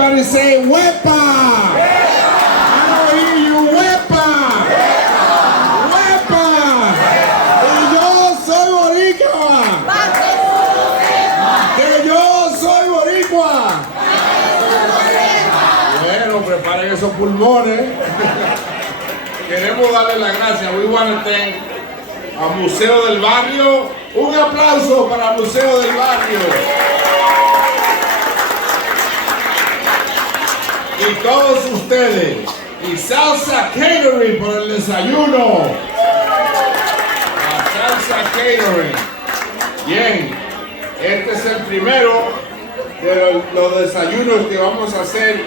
Everybody say huepa. I don't hear you, huepa. Huepa. Y yo soy boricua. Que yo soy boricua. Bueno, preparen esos pulmones. Queremos darle las gracias. We want to thank al Museo del Barrio. Un aplauso para el Museo del Barrio. Y todos ustedes. Y Salsa Catering por el desayuno. La Salsa Catering. Bien. Este es el primero de los desayunos que vamos a hacer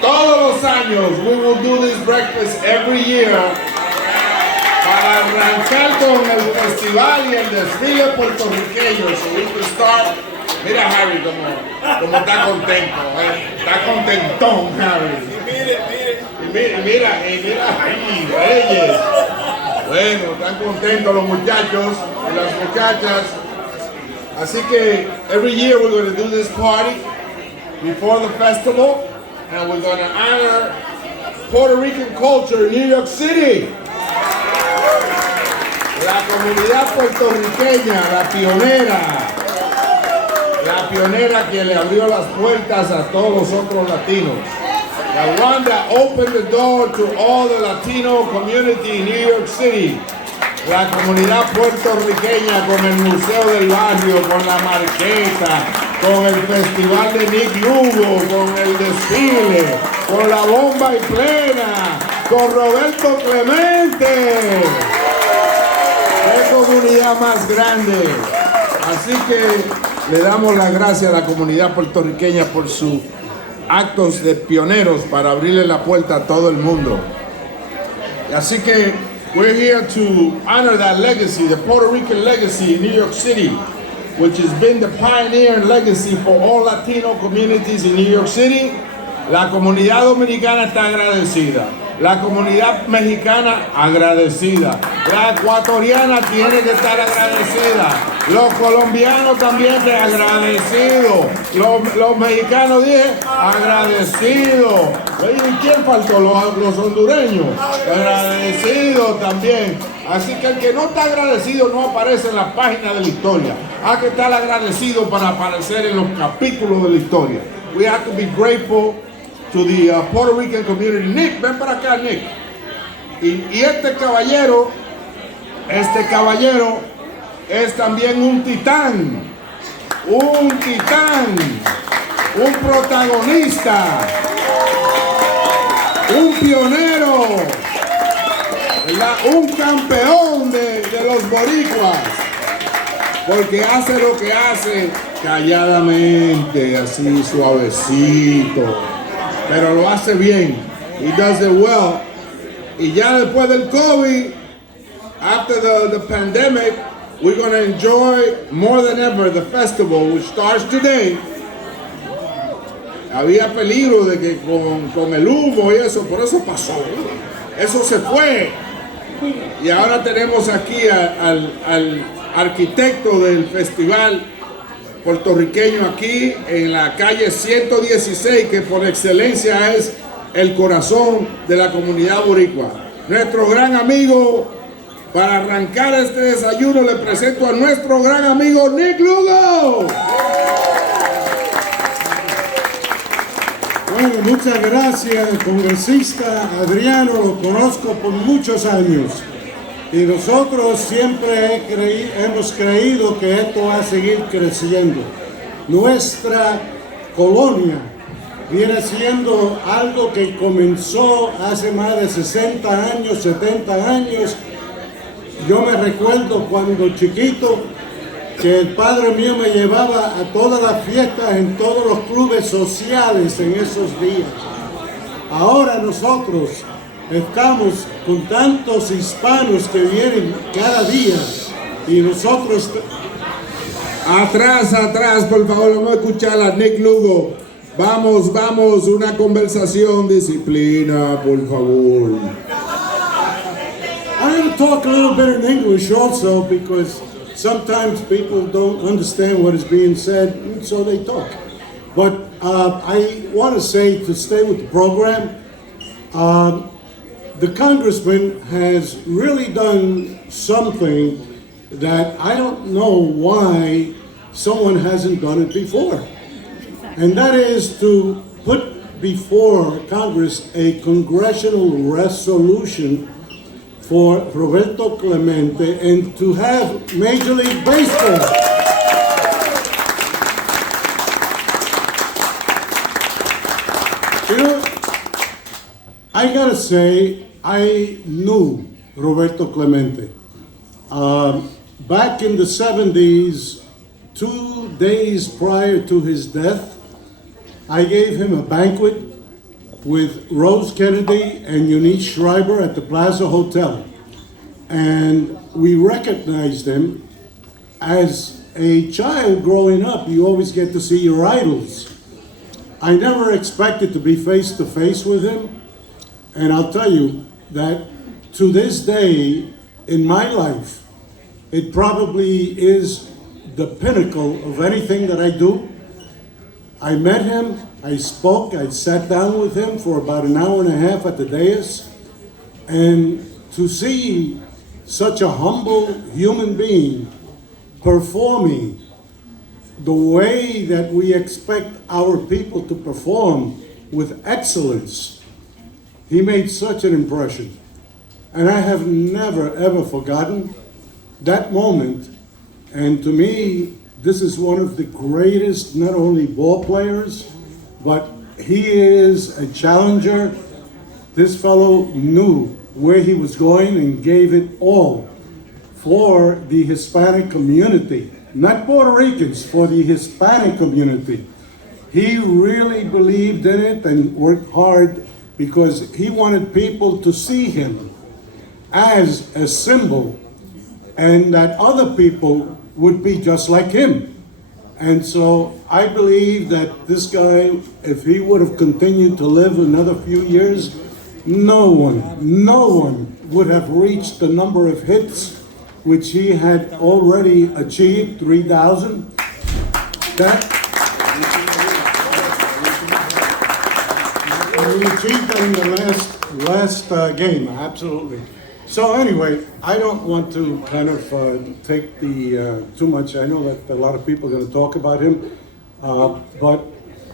todos los años. We will do this breakfast every year. Para arrancar con el festival y el desfile puertorriqueño. So we can start. Mira Harry como está contento. Está contentón Harry. Y mira ahí, Reyes. Bueno, están contentos los muchachos y las muchachas. Así que every year we're going to do this party before the festival. And we're going to honor Puerto Rican culture in New York City. La comunidad puertorriqueña, la pionera que le abrió las puertas a todos los otros latinos. The one that opened the door to all the Latino community in New York City. La comunidad puertorriqueña con el Museo del Barrio, con la Marqueta, con el Festival de Nick Lugo, con el desfile, con la bomba y plena, con Roberto Clemente. ¡Qué comunidad más grande! Así que le damos las gracias a la comunidad puertorriqueña por sus actos de pioneros para abrirle la puerta a todo el mundo. Así que we're here to honor that legacy, the Puerto Rican legacy in New York City, which has been the pioneer and legacy for all Latino communities in New York City. La comunidad dominicana está agradecida. La comunidad mexicana agradecida. La ecuatoriana tiene que estar agradecida. Los colombianos también agradecidos. Los mexicanos dije agradecidos. ¿Y quién faltó? Los hondureños. Agradecidos también. Así que el que no está agradecido no aparece en la página de la historia. Hay que estar agradecido para aparecer en los capítulos de la historia. We have to be grateful to the Puerto Rican community. Nick, ven para acá, Nick. Y este caballero es también un titán, un protagonista, un pionero, ¿verdad? Un campeón de los boricuas, porque hace lo que hace calladamente, así suavecito, pero lo hace bien. He does it well. Y ya después del COVID, after the pandemic, we're going to enjoy more than ever the festival, which starts today. Había peligro de que con el humo y eso, por eso pasó. Eso se fue. Y ahora tenemos aquí al arquitecto del festival puertorriqueño aquí en la calle 116, que por excelencia es el corazón de la comunidad boricua. Nuestro gran amigo, para arrancar este desayuno, le presento a nuestro gran amigo Nick Lugo. Bueno, muchas gracias, congresista Adriano, lo conozco por muchos años. Y nosotros siempre hemos creído que esto va a seguir creciendo. Nuestra colonia viene siendo algo que comenzó hace más de 60 años, 70 años. Yo me recuerdo cuando chiquito que el padre mío me llevaba a todas las fiestas en todos los clubes sociales en esos días. Ahora nosotros estamos con tantos hispanos que vienen cada día y nosotros... Atrás, por favor, vamos a escuchar a Nick Lugo. Vamos, una conversación, disciplina, por favor. I'm going to talk a little bit in English also because sometimes people don't understand what is being said, and so they talk. But I want to say, to stay with the program, the congressman has really done something that I don't know why someone hasn't done it before. And that is to put before Congress a congressional resolution for Roberto Clemente and to have Major League Baseball. You know, I gotta say, I knew Roberto Clemente. Back in the 70s, 2 days prior to his death, I gave him a banquet with Rose Kennedy and Eunice Schreiber at the Plaza Hotel. And we recognized him as a child growing up. You always get to see your idols. I never expected to be face to face with him. And I'll tell you that to this day in my life, it probably is the pinnacle of anything that I do. I met him, I spoke, I sat down with him for about an hour and a half at the dais, and to see such a humble human being performing the way that we expect our people to perform with excellence, he made such an impression. And I have never, ever forgotten that moment. And to me, this is one of the greatest, not only ball players, but he is a challenger. This fellow knew where he was going and gave it all for the Hispanic community, not Puerto Ricans, for the Hispanic community. He really believed in it and worked hard because he wanted people to see him as a symbol and that other people would be just like him. And so I believe that this guy, if he would have continued to live another few years, no one would have reached the number of hits which he had already achieved, 3,000. He achieved that in the last game, absolutely. So anyway, I don't want to kind of take the too much. I know that a lot of people are going to talk about him, but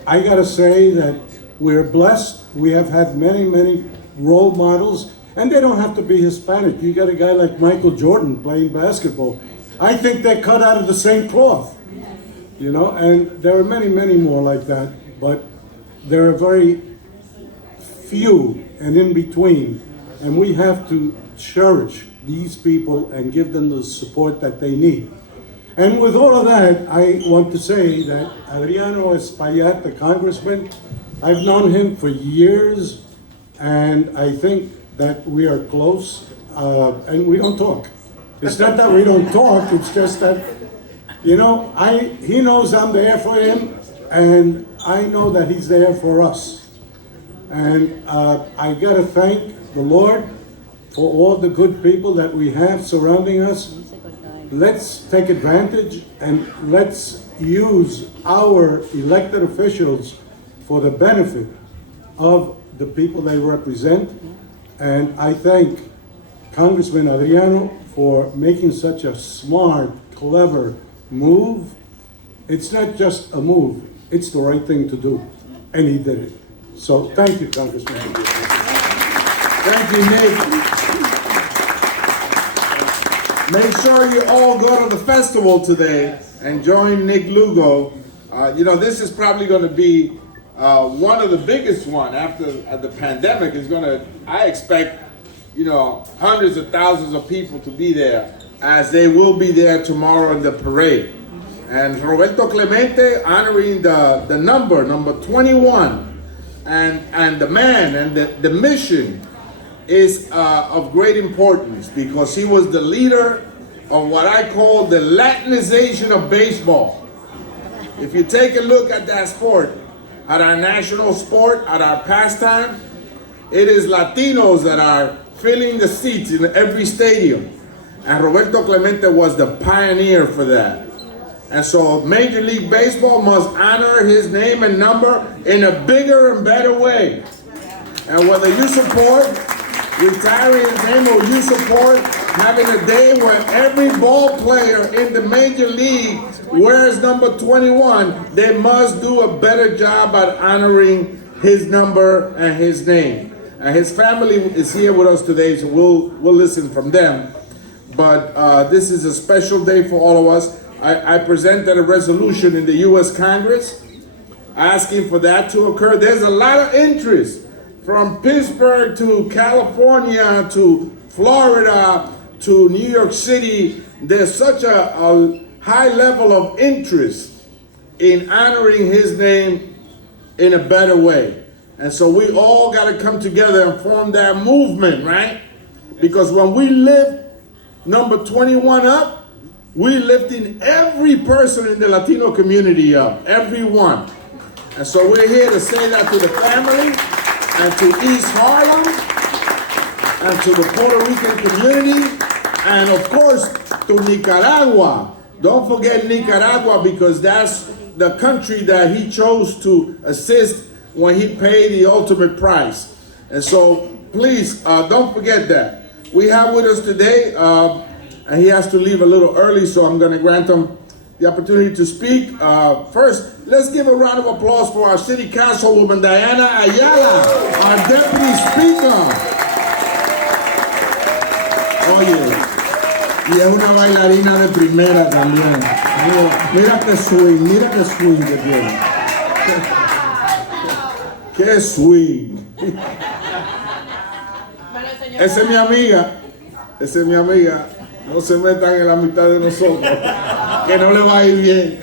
I got to say that we're blessed. We have had many role models, and they don't have to be Hispanic. You got a guy like Michael Jordan playing basketball. I think they're cut out of the same cloth, you know. And there are many more like that, but there are very few and in between, and we have to cherish these people and give them the support that they need. And with all of that, I want to say that Adriano Espaillat, the congressman, I've known him for years, and I think that we are close, and we don't talk. It's not that we don't talk, it's just that, you know, he knows I'm there for him, and I know that he's there for us. And I gotta thank the Lord for all the good people that we have surrounding us. Let's take advantage and let's use our elected officials for the benefit of the people they represent. And I thank Congressman Adriano for making such a smart, clever move. It's not just a move, it's the right thing to do. And he did it. So thank you, Congressman. Thank you, Nick. Make sure you all go to the festival today and join Nick Lugo. You know, this is probably going to be one of the biggest one after the pandemic. Is going to, I expect, you know, hundreds of thousands of people to be there, as they will be there tomorrow in the parade. And Roberto Clemente honoring the number 21, and the man and the mission is of great importance, because he was the leader of what I call the Latinization of baseball. If you take a look at that sport, at our national sport, at our pastime, it is Latinos that are filling the seats in every stadium. And Roberto Clemente was the pioneer for that. And so Major League Baseball must honor his name and number in a bigger and better way. And whether you support retiring his name or you support having a day where every ball player in the major league wears number 21, they must do a better job at honoring his number and his name. And his family is here with us today, so we'll listen from them. But this is a special day for all of us. I presented a resolution in the U.S. Congress asking for that to occur. There's a lot of interest from Pittsburgh to California to Florida to New York City. There's such a high level of interest in honoring his name in a better way. And so we all got to come together and form that movement, right? Because when we lift number 21 up, we're lifting every person in the Latino community up, everyone. And so we're here to say that to the family and to East Harlem and to the Puerto Rican community and of course to Nicaragua. Don't forget Nicaragua, because that's the country that he chose to assist when he paid the ultimate price. And so please don't forget that. We have with us today and he has to leave a little early, so I'm going to grant him the opportunity to speak. First, let's give a round of applause for our City Councilwoman, Diana Ayala, our Deputy Speaker. Oye, y es una bailarina de primera también. Mira qué swing que tiene. Qué swing. Esa es mi amiga. No se metan en la mitad de nosotros, que no le va a ir bien.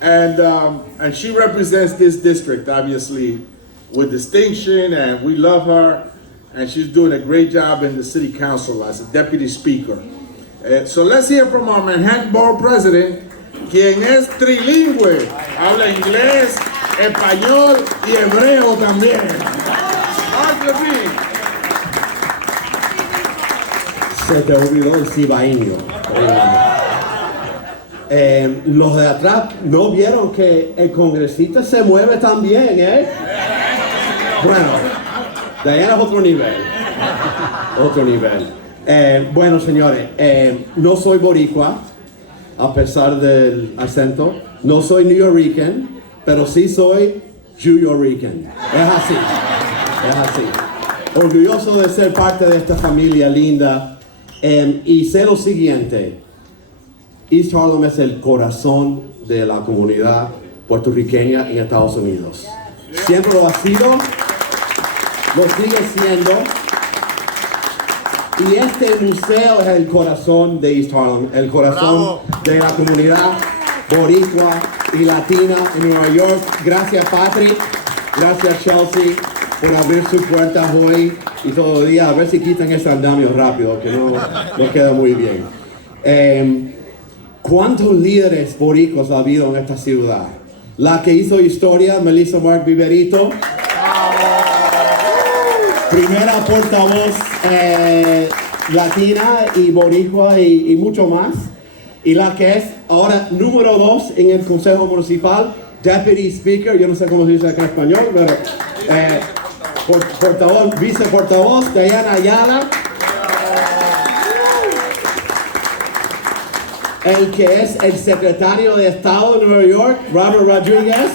And she represents this district, obviously, with distinction, and we love her, and she's doing a great job in the city council as a deputy speaker. So let's hear from our Manhattan Borough President, quien es trilingüe, habla inglés, español y hebreo también. Se te olvidó el cibaeño. Los de atrás no vieron que el congresista se mueve también, ¿eh? Bueno, Diana es otro nivel. Otro nivel. Bueno, señores, no soy boricua, a pesar del acento. No soy New Rican, pero sí soy Rican. Es así. Es así. Orgulloso de ser parte de esta familia linda. Y sé lo siguiente, East Harlem es el corazón de la comunidad puertorriqueña en Estados Unidos. Siempre lo ha sido, lo sigue siendo. Y este museo es el corazón de East Harlem, el corazón de la comunidad boricua y latina en Nueva York. Gracias, Patrick. Gracias, Chelsea, por abrir sus puertas hoy y todo el día. A ver si quitan ese andamio rápido, que no queda muy bien. ¿Cuántos líderes boricos ha habido en esta ciudad? La que hizo historia, Melissa Mark Viverito. Primera portavoz latina y boricua y mucho más. Y la que es ahora número 2 en el Consejo Municipal, Deputy Speaker, yo no sé cómo se dice acá en español, pero portavoz, viceportavoz, Diana Ayala. El que es el secretario de Estado de Nueva York, Robert Rodriguez.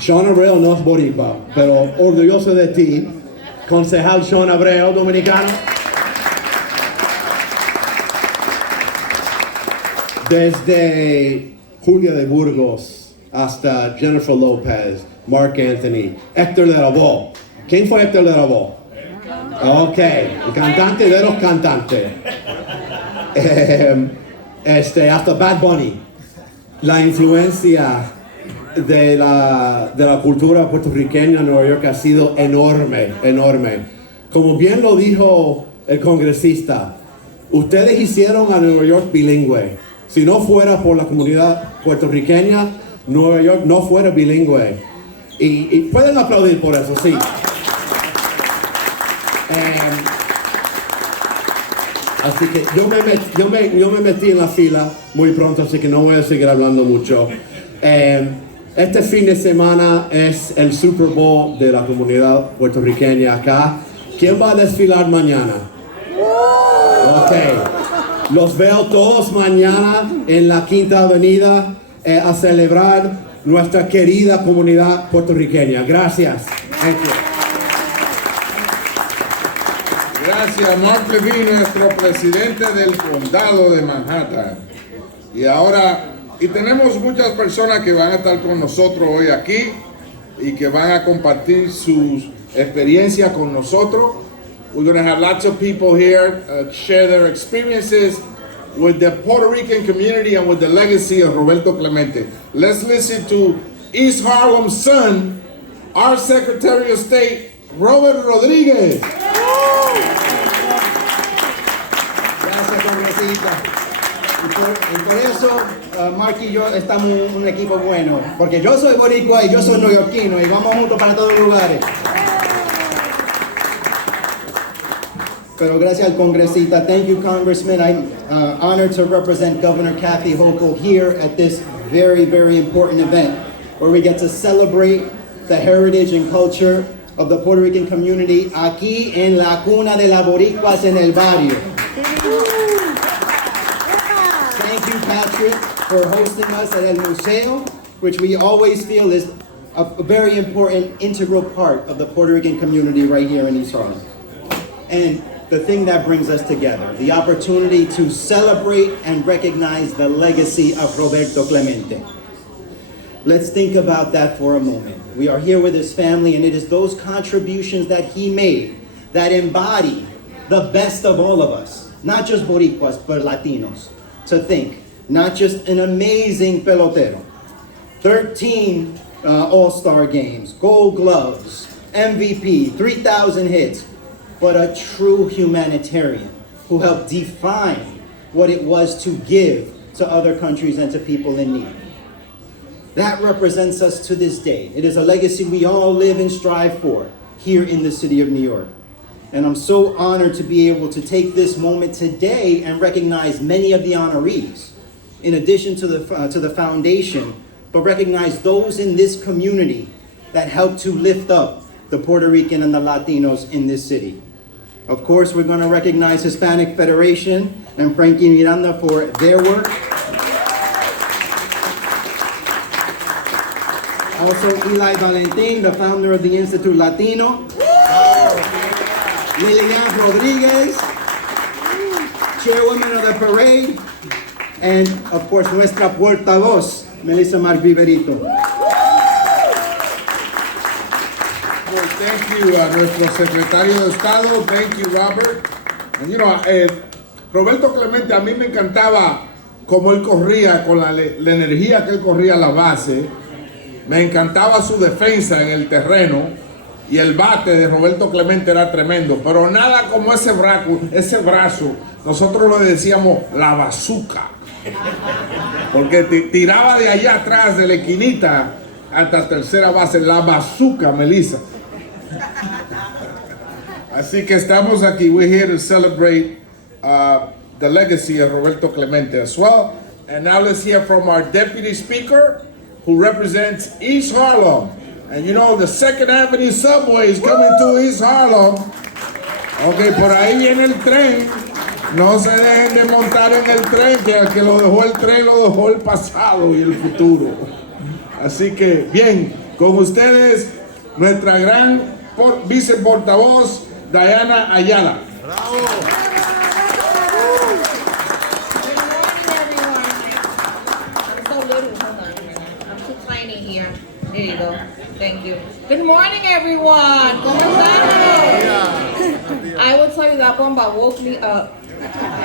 Sean Abreu no es boricua, pero orgulloso de ti, concejal Sean Abreu, dominicano. Desde Julia de Burgos hasta Jennifer Lopez, Mark Anthony, Héctor Lavoe. ¿Quién fue Héctor Lavoe? Ok, el cantante de los cantantes. Hasta Bad Bunny. La influencia de la cultura puertorriqueña en Nueva York ha sido enorme, enorme. Como bien lo dijo el congresista, ustedes hicieron a Nueva York bilingüe. Si no fuera por la comunidad puertorriqueña, Nueva York no fuera bilingüe. Y pueden aplaudir por eso, sí. Así que yo me metí en la fila muy pronto, así que no voy a seguir hablando mucho. Este fin de semana es el Super Bowl de la comunidad puertorriqueña acá. ¿Quién va a desfilar mañana? Ok. Los veo todos mañana en la Quinta Avenida a celebrar nuestra querida comunidad puertorriqueña. Gracias. Thank you. Gracias, Mark Levine, nuestro presidente del condado de Manhattan. Y ahora, tenemos muchas personas que van a estar con nosotros hoy aquí y que van a compartir sus experiencias con nosotros. We're going to have lots of people here share their experiences with the Puerto Rican community and with the legacy of Roberto Clemente. Let's listen to East Harlem's son, our Secretary of State, Robert Rodríguez. Gracias, congresista. Y por eso, Mark y yo estamos un equipo bueno, porque yo soy boricua y yo soy neoyorquino y vamos juntos para todos los lugares. Pero gracias al congresista. Thank you, Congressman. I'm honored to represent Governor Kathy Hochul here at this very, very important event where we get to celebrate the heritage and culture of the Puerto Rican community aquí en la cuna de las boricuas en el barrio. Thank you, Patrick, for hosting us at El Museo, which we always feel is a very important, integral part of the Puerto Rican community right here in East Harlem. And the thing that brings us together, the opportunity to celebrate and recognize the legacy of Roberto Clemente. Let's think about that for a moment. We are here with his family, and it is those contributions that he made that embody the best of all of us, not just Boricuas, but Latinos, to think, not just an amazing pelotero, 13 All-Star games, Gold Gloves, MVP, 3,000 hits, but a true humanitarian who helped define what it was to give to other countries and to people in need. That represents us to this day. It is a legacy we all live and strive for here in the city of New York. And I'm so honored to be able to take this moment today and recognize many of the honorees, in addition to the foundation, but recognize those in this community that helped to lift up the Puerto Rican and the Latinos in this city. Of course, we're going to recognize Hispanic Federation and Frankie Miranda for their work. Also, Eli Valentin, the founder of the Institute Latino. Lilian Rodriguez, chairwoman of the parade. And, of course, nuestra portavoz, Melissa Mark Viverito. Thank you a nuestro secretario de Estado. Thank you, Robert. And you know, Roberto Clemente, a mí me encantaba cómo él corría, con la energía que él corría a la base. Me encantaba su defensa en el terreno. Y el bate de Roberto Clemente era tremendo. Pero nada como ese brazo. Nosotros le decíamos la bazooka. Porque tiraba de allá atrás, de la esquinita, hasta tercera base. La bazooka, Melissa. Así que estamos aquí. We're here to celebrate the legacy of Roberto Clemente as well. And now let's hear from our Deputy Speaker, who represents East Harlem. And you know, the 2nd Avenue subway is coming to East Harlem. Ok, por ahí viene el tren. No se dejen de montar en el tren, que el que lo dejó el tren lo dejó el pasado y el futuro. Así que, bien, con ustedes, nuestra gran viceportavoz, Diana Ayala. Bravo. Good morning, everyone. I'm so little. Hold on a minute. I'm too tiny here. There you go. Thank you. Good morning, everyone. ¿Cómo están? I will tell you that bomba woke me up.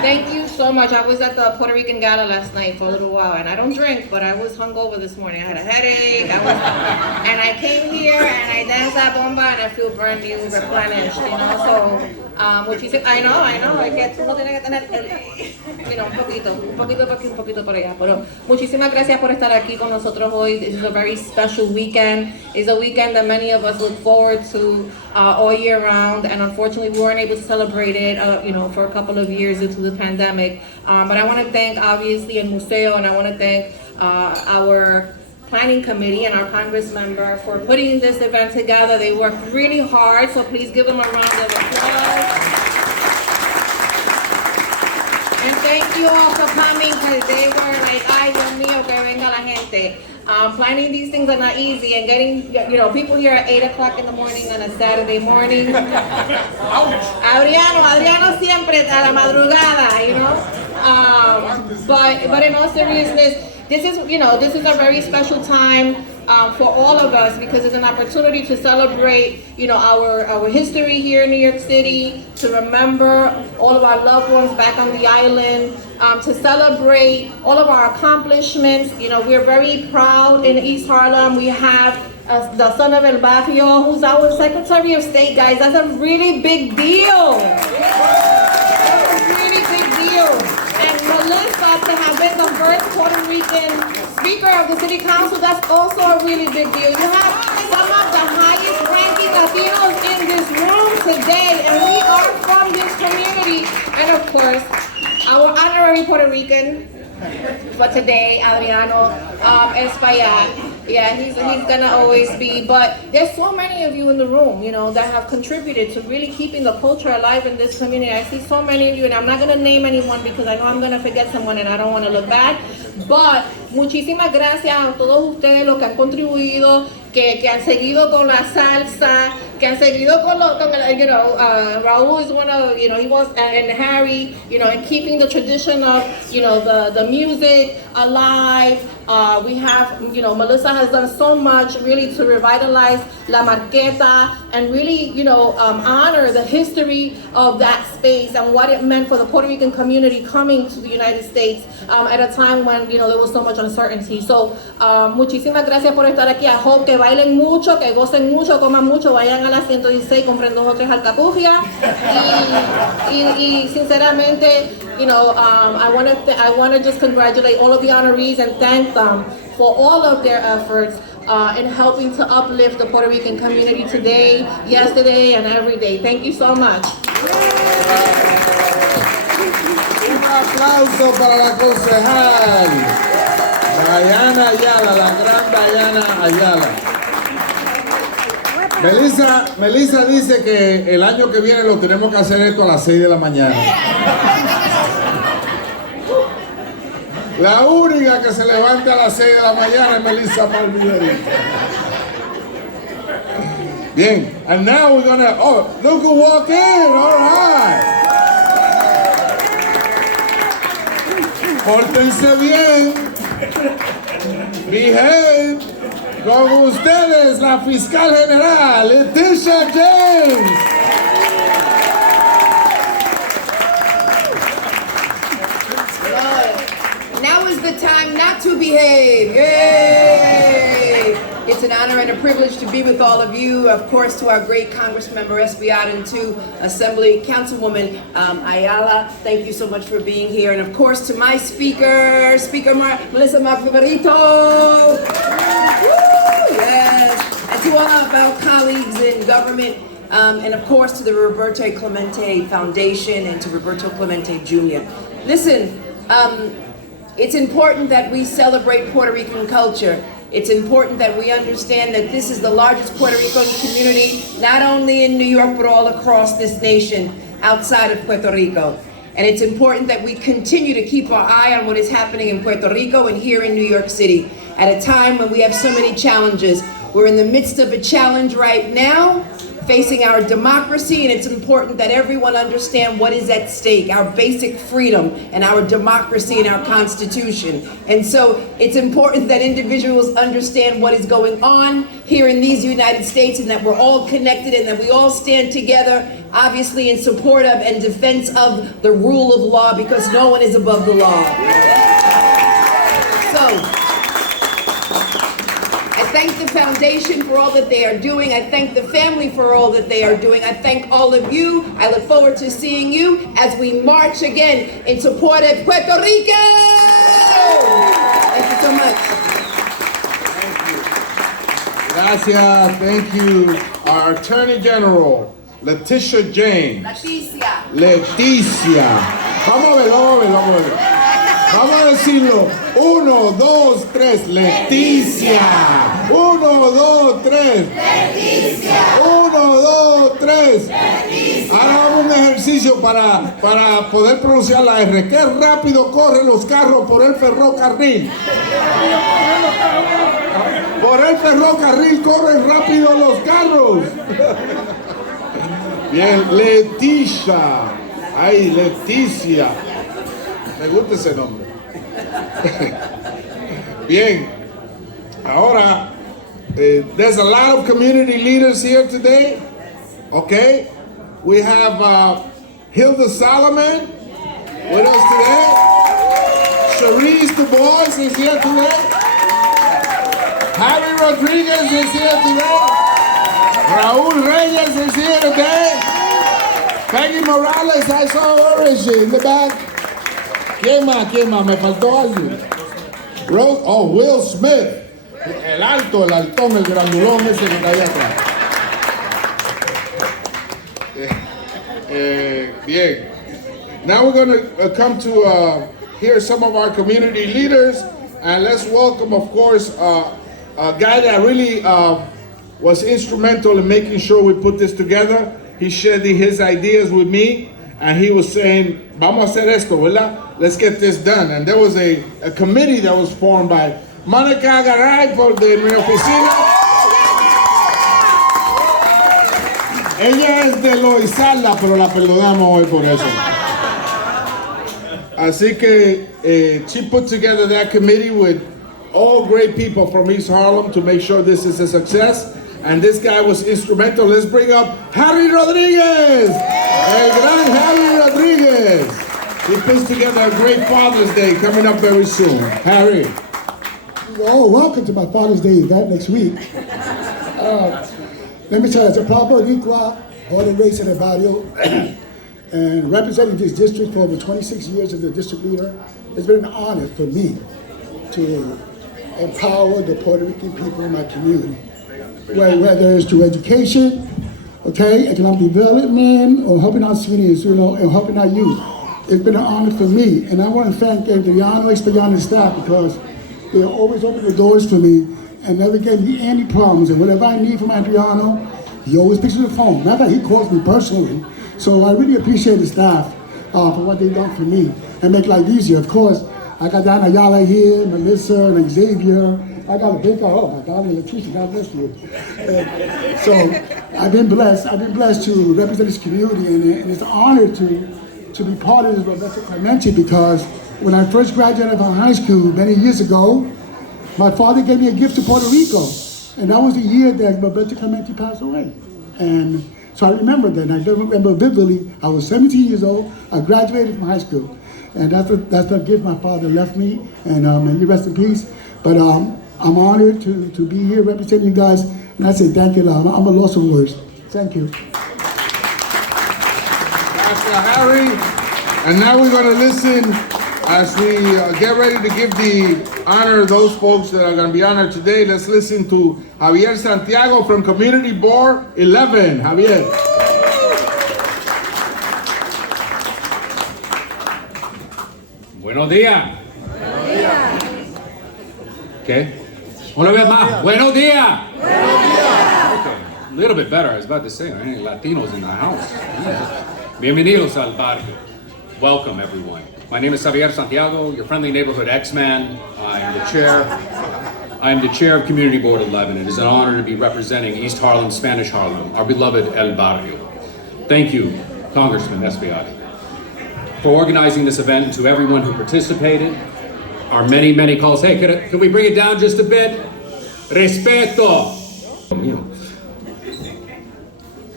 Thank you so much. I was at the Puerto Rican Gala last night for a little while, and I don't drink, but I was hungover this morning. I had a headache, and I came here, and I danced that bomba, and I feel brand new, replenished, you know, so, which is, I know, I get, no tiene que tener, mira, un poquito por aquí, un poquito por allá. Pero muchísimas gracias por estar aquí con nosotros hoy. This is a very special weekend. It's a weekend that many of us look forward to all year round, and unfortunately we weren't able to celebrate it, for a couple of years due to the pandemic. But I want to thank, obviously, El Museo, and I want to thank our planning committee and our Congress member for putting this event together. They worked really hard, so please give them a round of applause. And thank you all for coming, because they were like, ay, Dios mío, que venga la gente. Planning these things are not easy, and getting, people here at 8 o'clock in the morning on a Saturday morning. Adriano siempre a la madrugada, But in all seriousness, this is a very special time for all of us, because it's an opportunity to celebrate, our history here in New York City, to remember all of our loved ones back on the island, to celebrate all of our accomplishments. We're very proud in East Harlem. We have the son of El Barrio, who's our Secretary of State, guys. That's a really big deal. That's a really big deal. And Melissa, to have been the first Puerto Rican Speaker of the City Council, that's also a really big deal. You have some of the highest ranking Latinos in this room today, and we are from this community. And of course, our honorary Puerto Rican for today, Adriano Espaillat. Yeah, he's gonna always be, but there's so many of you in the room, that have contributed to really keeping the culture alive in this community. I see so many of you, and I'm not gonna name anyone because I know I'm gonna forget someone and I don't wanna look bad, but muchísimas gracias a todos ustedes los que han contribuido, que han seguido con la salsa, que han seguido con Raúl is one of, he was, and Harry, and keeping the tradition of, the music alive. We have, Melissa has done so much really to revitalize La Marqueta and really, honor the history of that space and what it meant for the Puerto Rican community coming to the United States at a time when, there was so much uncertainty. So, muchísimas gracias por estar aquí. I hope que bailen mucho, que gocen mucho, coman mucho, vayan a la 116, compren 2 o 3 alcapurrias. Y sinceramente, I want to just congratulate all of the honorees and thank them for all of their efforts in helping to uplift the Puerto Rican community today, yesterday, and every day. Thank you so much. Un aplauso para la concejal Diana Ayala, la gran Diana Ayala. Melissa dice que el año que viene lo tenemos que hacer esto a las 6 de la mañana. La única que se levanta a las 6 de la mañana es Melissa Malvideri. Bien, and now we're gonna, look who walked in, all right. Pórtense bien, behave. Con ustedes, la fiscal general, Leticia James. Now is the time not to behave. Yay! It's an honor and a privilege to be with all of you. Of course, to our great Congressmember Espaillat and to Assembly Councilwoman Ayala, thank you so much for being here. And of course, to my Speaker Melissa Margarito. Yes. And to all of our colleagues in government, and of course to the Roberto Clemente Foundation and to Roberto Clemente Jr. Listen, it's important that we celebrate Puerto Rican culture. It's important that we understand that this is the largest Puerto Rican community, not only in New York, but all across this nation, outside of Puerto Rico. And it's important that we continue to keep our eye on what is happening in Puerto Rico and here in New York City at a time when we have so many challenges. We're in the midst of a challenge right now, facing our democracy, and it's important that everyone understand what is at stake, our basic freedom and our democracy and our Constitution. And so it's important that individuals understand what is going on here in these United States and that we're all connected and that we all stand together, obviously in support of and defense of the rule of law, because no one is above the law. So, I thank the Foundation for all that they are doing. I thank the family for all that they are doing. I thank all of you. I look forward to seeing you as we march again in support of Puerto Rico. Thank you so much. Gracias, thank you. Our Attorney General, Leticia James. Leticia. Vamos a ver, vamos a ver, vamos a ver. Vamos a decirlo. 1, 2, 3. Leticia. 1, 2, 3. Leticia. 1, 2, 3. Leticia. Ahora vamos a un ejercicio para poder pronunciar la R. Qué rápido corren los carros por el ferrocarril. Por el ferrocarril corren rápido los carros. Bien, Leticia. Ay, Leticia. Me gusta ese nombre. Bien. Ahora, there's a lot of community leaders here today. Okay. We have Hilda Solomon with us today. Cherise Du Bois is here today. Harry Rodriguez is here today. Raúl Reyes is here today. Peggy Morales, I saw her, is she in the back? ¿Quién más? ¿Quién más? Me faltó alguien. Will Smith. El alto, el altón, el grandulón ese que está allá atrás. Bien. Now we're going to come to hear some of our community leaders. And let's welcome, of course, a guy that really was instrumental in making sure we put this together. He shared his ideas with me, and he was saying, vamos a hacer esto, ¿verdad? Let's get this done. And there was a committee that was formed by Mónica Garay de mi oficina. Ella es de Loizarla, pero la perdonamos hoy por eso. Así que she put together that committee with all great people from East Harlem to make sure this is a success. And this guy was instrumental. Let's bring up Harry Rodriguez. El gran Harry Rodriguez. He puts together a great Father's Day coming up very soon. Harry. Oh, welcome to my Father's Day event next week. Let me tell you, as a proud Boricua, born and raised in El Barrio, and representing this district for over 26 years as the district leader, it's been an honor for me to empower the Puerto Rican people in my community. Whether it's through education, okay, economic development, or helping out seniors, and helping out youth. It's been an honor for me, and I want to thank Adriano Espaillat and staff because they always open the doors for me and never gave me any problems. And whatever I need from Adriano, he always picks up the phone. Not that he calls me personally. So I really appreciate the staff for what they've done for me and make life easier. Of course, I got Diana Ayala here, Melissa, and Xavier. I got a big, my darling Leticia, God bless you. So I've been blessed to represent this community, and it's an honor to be part of this Roberto Clemente because when I first graduated from high school many years ago, my father gave me a gift to Puerto Rico, and that was the year that Roberto Clemente passed away. And so I remember that, and I remember vividly, I was 17 years old, I graduated from high school, and that's the gift my father left me, and he rest in peace. But I'm honored to be here representing you guys, and I say thank you. I'm a loss of words. Thank you. Pastor Harry, and now we're going to listen as we get ready to give the honor to those folks that are going to be honored today. Let's listen to Javier Santiago from Community Board 11. Javier. Buenos días. ¿Qué? Una vez más. Buenos días. Buenos días. Okay. A little bit better. I was about to say, any Latinos in the house. Bienvenidos al barrio. Welcome, everyone. My name is Javier Santiago, your friendly neighborhood X-Man. I am the chair of Community Board 11. It is an honor to be representing East Harlem, Spanish Harlem, our beloved El Barrio. Thank you, Congressman Espaillat, for organizing this event, and to everyone who participated. Our many, many calls. Hey, can we bring it down just a bit? Respeto.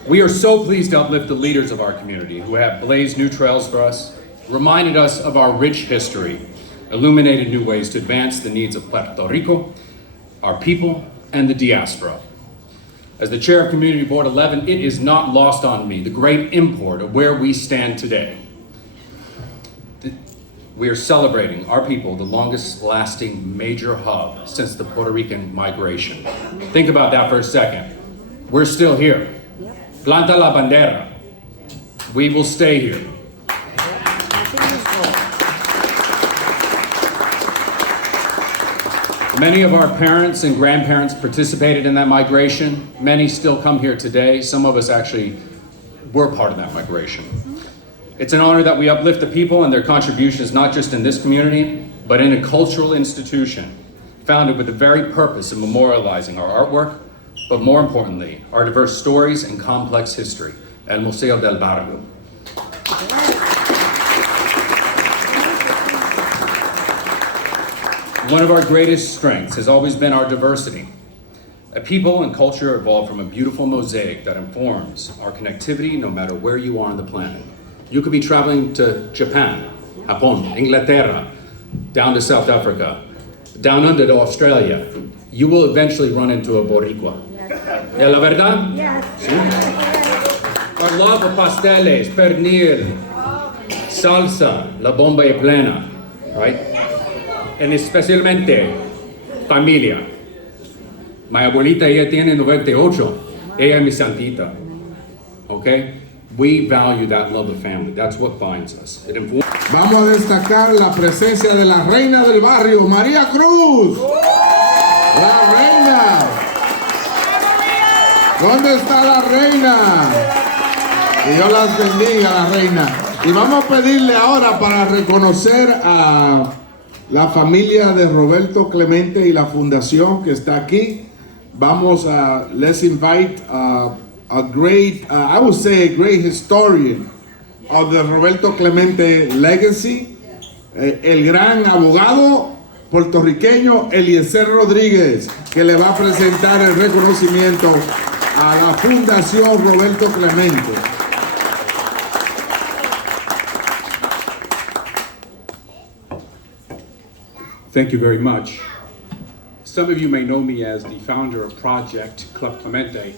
We are so pleased to uplift the leaders of our community who have blazed new trails for us, reminded us of our rich history, illuminated new ways to advance the needs of Puerto Rico, our people, and the diaspora. As the chair of Community Board 11, it is not lost on me the great import of where we stand today. We are celebrating our people, the longest lasting major hub since the Puerto Rican migration. Think about that for a second. We're still here. Planta la bandera. We will stay here. Many of our parents and grandparents participated in that migration. Many still come here today. Some of us actually were part of that migration. It's an honor that we uplift the people and their contributions, not just in this community, but in a cultural institution founded with the very purpose of memorializing our artwork, but more importantly, our diverse stories and complex history, El Museo del Barrio. One of our greatest strengths has always been our diversity. A people and culture evolved from a beautiful mosaic that informs our connectivity no matter where you are on the planet. You could be traveling to Japan, Japón, Inglaterra, down to South Africa, down under to Australia. You will eventually run into a Boricua. ¿Es la verdad? Yes. ¿Sí? Our love for pasteles, pernil, salsa, la bomba y plena, right? And especialmente familia. Mi abuelita, ella tiene 98. Ella es mi santita. Okay? We value that love of family. That's what binds us. It informs. Vamos a destacar la presencia de la reina del barrio, María Cruz. La reina. ¿Dónde está la reina? Que Dios las bendiga, la reina. Y vamos a pedirle ahora para reconocer a la familia de Roberto Clemente y la fundación que está aquí. Vamos a, let's invite a great, I would say a great historian of the Roberto Clemente legacy, el gran abogado puertorriqueño Eliezer Rodríguez, que le va a presentar el reconocimiento a la Fundación Roberto Clemente. Thank you very much. Some of you may know me as the founder of Project Club Clemente.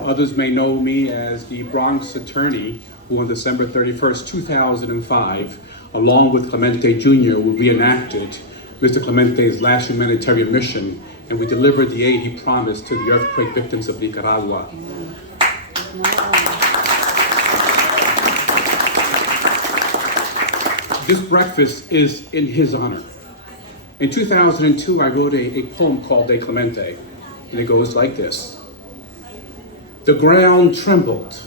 Others may know me as the Bronx attorney who on December 31st, 2005, along with Clemente Jr., reenacted Mr. Clemente's last humanitarian mission, and we delivered the aid he promised to the earthquake victims of Nicaragua. This breakfast is in his honor. In 2002, I wrote a poem called De Clemente, and it goes like this. The ground trembled,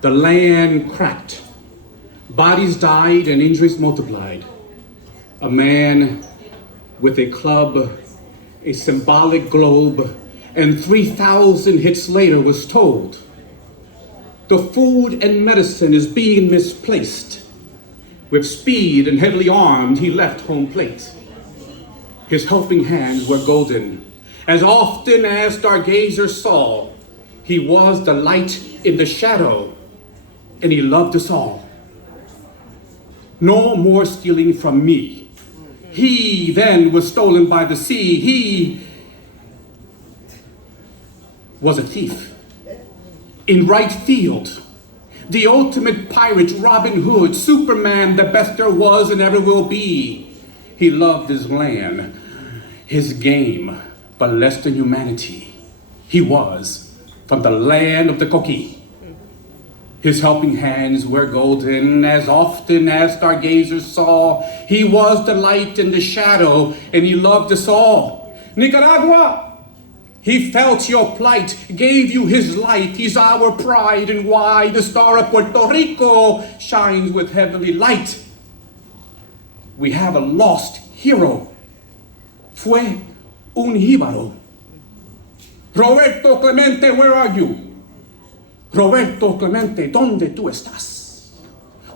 the land cracked, bodies died and injuries multiplied. A man with a club, a symbolic globe, and 3,000 hits later was told, the food and medicine is being misplaced. With speed and heavily armed, he left home plate. His helping hands were golden. As often as stargazers saw, he was the light in the shadow, and he loved us all. No more stealing from me. He then was stolen by the sea. He was a thief in right field. The ultimate pirate, Robin Hood, Superman, the best there was and ever will be. He loved his land, his game, but less than humanity. He was from the land of the Coqui. His helping hands were golden, as often as stargazers saw. He was the light in the shadow, and he loved us all. Nicaragua, he felt your plight, gave you his light. He's our pride, and why the star of Puerto Rico shines with heavenly light. We have a lost hero. Fue un jíbaro. Roberto Clemente, where are you? Roberto Clemente, ¿dónde tú estás?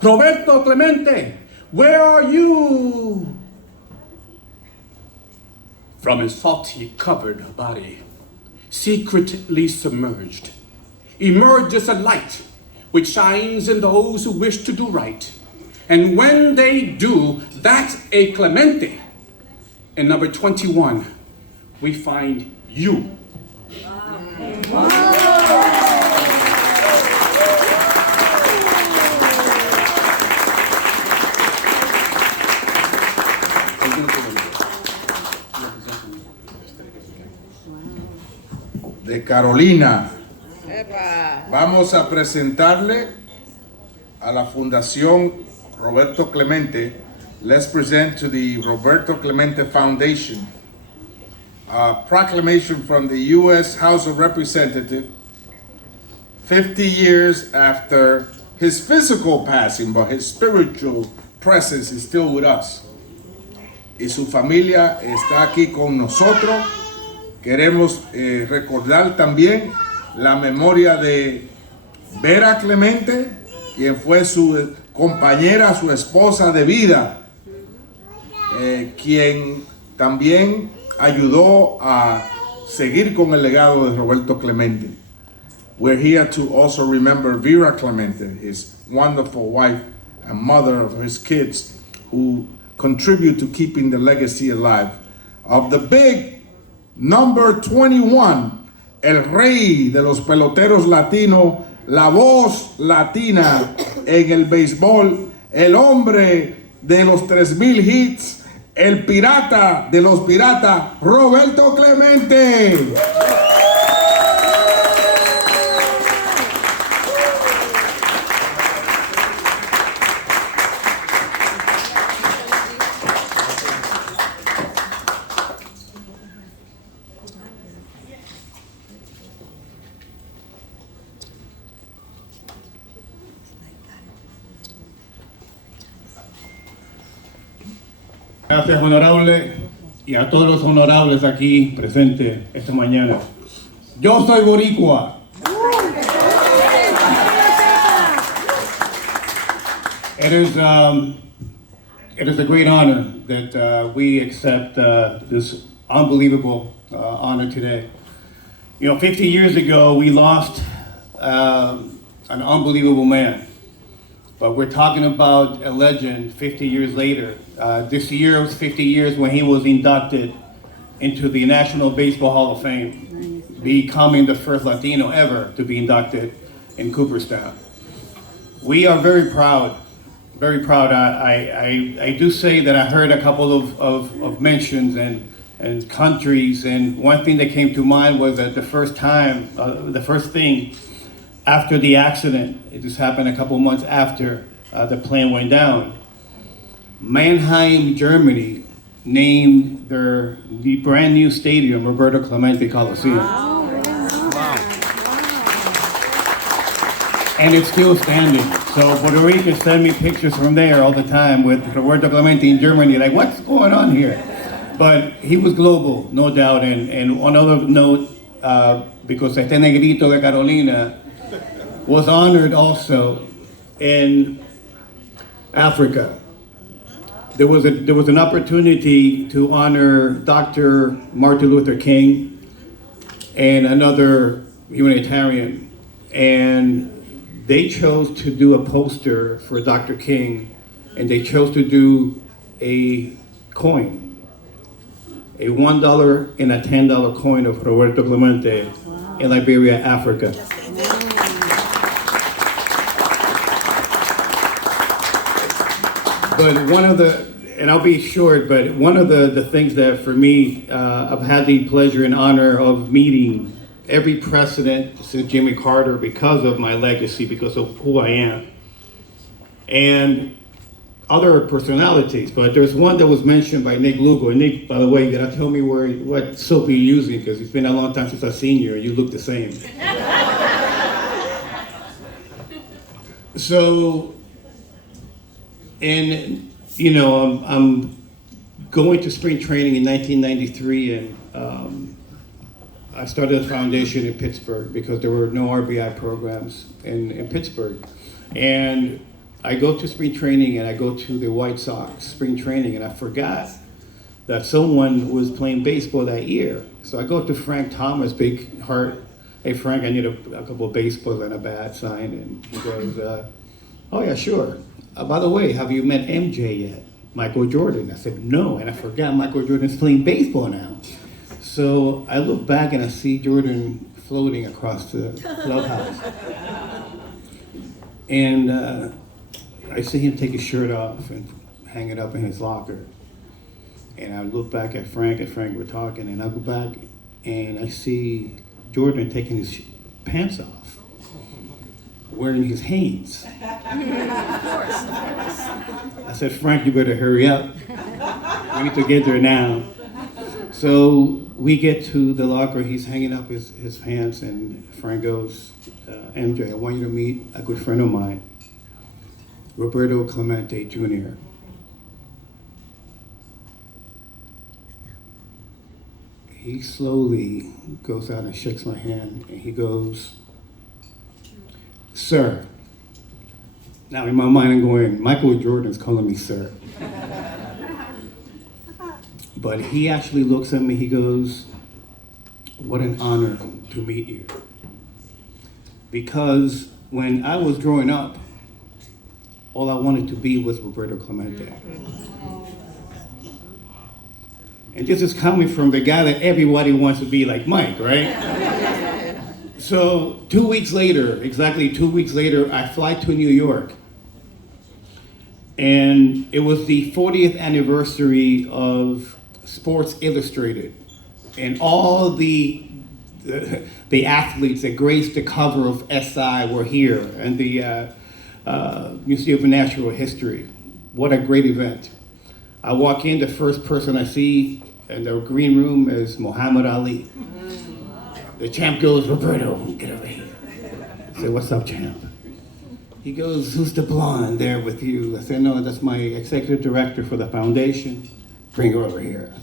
Roberto Clemente, where are you? From his salty covered body, secretly submerged, emerges a light which shines in those who wish to do right. And when they do, that's a Clemente. In number 21, we find you. De Carolina, vamos a presentarle a la Fundación Roberto Clemente. Let's present to the Roberto Clemente Foundation a proclamation from the U.S. House of Representatives 50 years after his physical passing, but his spiritual presence is still with us. Y su familia está aquí con nosotros. Queremos recordar también la memoria de Vera Clemente, quien fue su compañera, su esposa de vida, quien también ayudó a seguir con el legado de Roberto Clemente. We're here to also remember Vera Clemente, his wonderful wife and mother of his kids, who contribute to keeping the legacy alive of the big number 21, el rey de los peloteros latinos, la voz latina en el béisbol, el hombre de los 3,000 hits, el pirata de los piratas, Roberto Clemente. Gracias, honorable, y a todos los honorables aquí presentes esta mañana. Yo soy boricua. It is a great honor that we accept this unbelievable honor today. You know, 50 years ago, we lost an unbelievable man. But we're talking about a legend 50 years later. This year was 50 years when he was inducted into the National Baseball Hall of Fame, becoming the first Latino ever to be inducted in Cooperstown. We are very proud, very proud. I do say that I heard a couple of mentions and countries, and one thing that came to mind was that the first thing after the accident, it just happened a couple months after the plane went down, Mannheim, Germany named the brand new stadium Roberto Clemente Coliseum. Wow. And it's still standing. So Puerto Rico send me pictures from there all the time with Roberto Clemente in Germany, like, what's going on here? But he was global, no doubt. And on another note, because este negrito de Carolina was honored also in Africa. There was an opportunity to honor Dr. Martin Luther King and another humanitarian, and they chose to do a poster for Dr. King, and they chose to do a coin, a $1 and a $10 coin of Roberto Clemente in Liberia, Africa. But one of the, and I'll be short, but one of the things that for me, I've had the pleasure and honor of meeting every president since Jimmy Carter because of my legacy, because of who I am, and other personalities. But there's one that was mentioned by Nick Lugo. And Nick, by the way, you gotta tell me what soap you're using, because it's been a long time since I've seen you, and you look the same. So, and you know, I'm going to spring training in 1993, and I started a foundation in Pittsburgh because there were no RBI programs in Pittsburgh. And I go to spring training, and I go to the White Sox spring training, and I forgot that someone was playing baseball that year. So I go to Frank Thomas, big heart. Hey Frank, I need a couple of baseballs and a bat signed. And he goes, oh yeah, sure. By the way, have you met MJ yet? Michael Jordan. I said, no, and I forgot Michael Jordan's playing baseball now. So I look back and I see Jordan floating across the clubhouse. And I see him take his shirt off and hang it up in his locker. And I look back at Frank, and Frank were talking, and I go back and I see Jordan taking his pants off, wearing his Hanes. I said, Frank, you better hurry up. We need to get there now. So we get to the locker, he's hanging up his pants, and Frank goes, MJ, I want you to meet a good friend of mine, Roberto Clemente Jr. He slowly goes out and shakes my hand, and he goes, sir. Now in my mind I'm going, Michael Jordan's calling me sir. But he actually looks at me, he goes, what an honor to meet you. Because when I was growing up, all I wanted to be was Roberto Clemente. And this is coming from the guy that everybody wants to be like Mike, right? So 2 weeks later, exactly 2 weeks later, I fly to New York. And it was the 40th anniversary of Sports Illustrated. And all the athletes that graced the cover of SI were here, and the Museum of Natural History. What a great event. I walk in, the first person I see in the green room is Muhammad Ali. The champ goes, Roberto, get over here. I say, what's up, champ? He goes, who's the blonde there with you? I said, no, that's my executive director for the foundation. Bring her over here.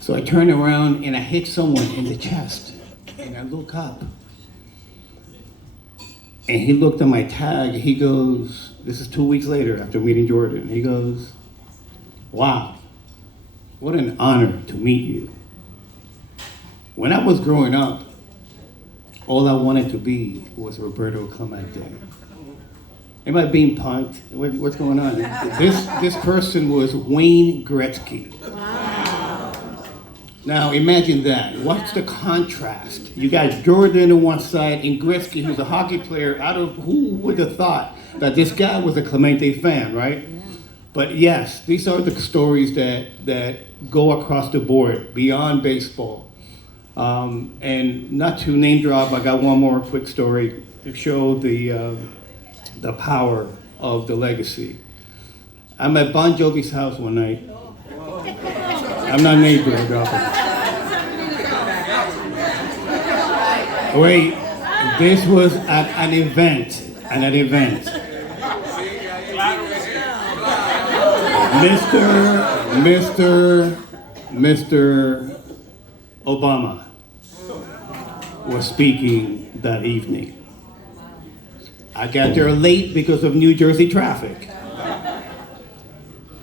So I turn around and I hit someone in the chest, and I look up. And he looked at my tag, he goes, this is 2 weeks later after meeting Jordan. He goes, wow, what an honor to meet you. When I was growing up, all I wanted to be was Roberto Clemente. Am I being punked? What's going on? This person was Wayne Gretzky. Now imagine that. What's the contrast? You got Jordan on one side and Gretzky, who's a hockey player. Who would have thought that this guy was a Clemente fan, right? But yes, these are the stories that go across the board, beyond baseball. And not to name drop, I got one more quick story to show the power of the legacy. I'm at Bon Jovi's house one night. I'm not name dropping. Wait, this was at an event. Mr. Obama was speaking that evening. I got there late because of New Jersey traffic.